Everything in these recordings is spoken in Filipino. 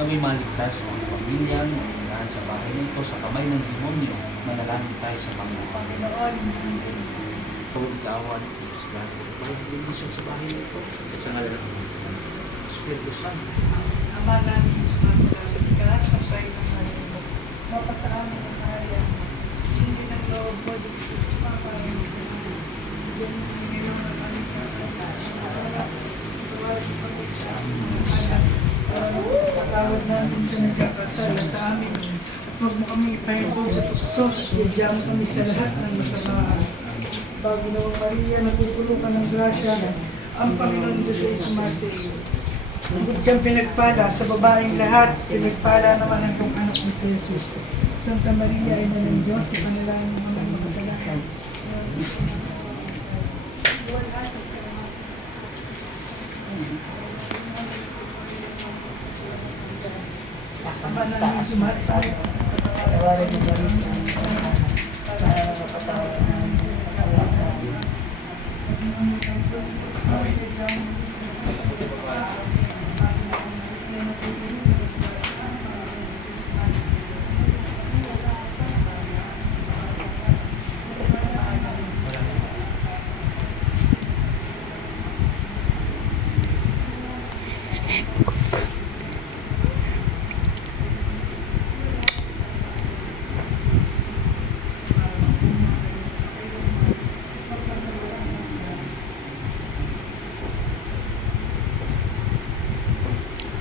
Kami maligtas ang pamilya ng unahan sa bahay nito sa kamay ng demonyo. Manalangin tayo sa Panginoon. Panginoon, Ikawan, sa bahay nito. Pag-ibigin sa bahay nito. Sa ngalan ng Espiritu Santo. Ama namin, sumasalamat ka sa bahay ng Panginoon. Mapasa amin ang ayas. Sindi ng loob mo, di sa pangkain sa Diyos. Diyan mo ngayon ang aming kakailangan. Tuwag kami sa aming masala. Patawad namin sa nagkakasala sa amin. Huwag mo kami ipahintod sa tuksos. Diyan mo kami sa lahat ng masamaan. Panginoong Maria, napupuno ka ng grasya. Ang Panginoon Diyos ay sumasa iyo. Bukod kang pinagpala sa babaeng lahat, pinagpala naman ang iyong anak ni si Jesus. Santa Maria, ina ng Diyos, ipanalangin mo ng mga kasalanan. Ama namin sumasalamat. Patawarin mo kami para mapatawad namin sa kasalanan.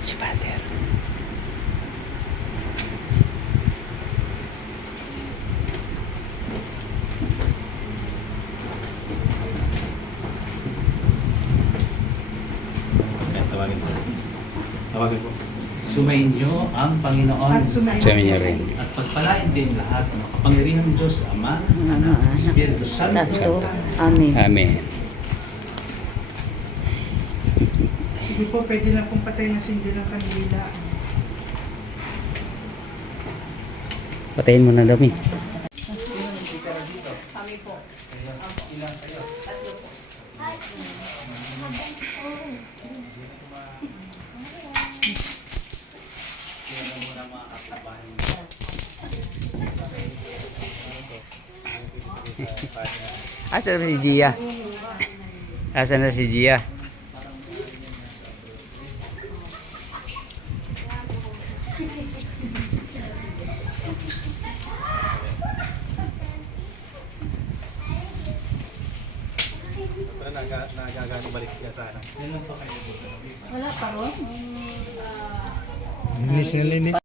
Si Father. Tawagin po. Tawagin po. Sumainyo ang Panginoon At sumainyo Sa inyo rin. at pagpalain din lahat ng makapangyarihang Diyos, Ama, Anak, Espiritu Santo. Santo. Amen. Amen. Sige po, pwede na pong patay na sindi ng kanila. Patayin mo na dami. Kami po. Ilang sa'yo? Tatlo po. Kaya muna mga katrabahin. Asan na si Gia? Asan na si Gia? Nagagano balik ka sana. Yan lang pa kayo. Wala pa ron? English na linis.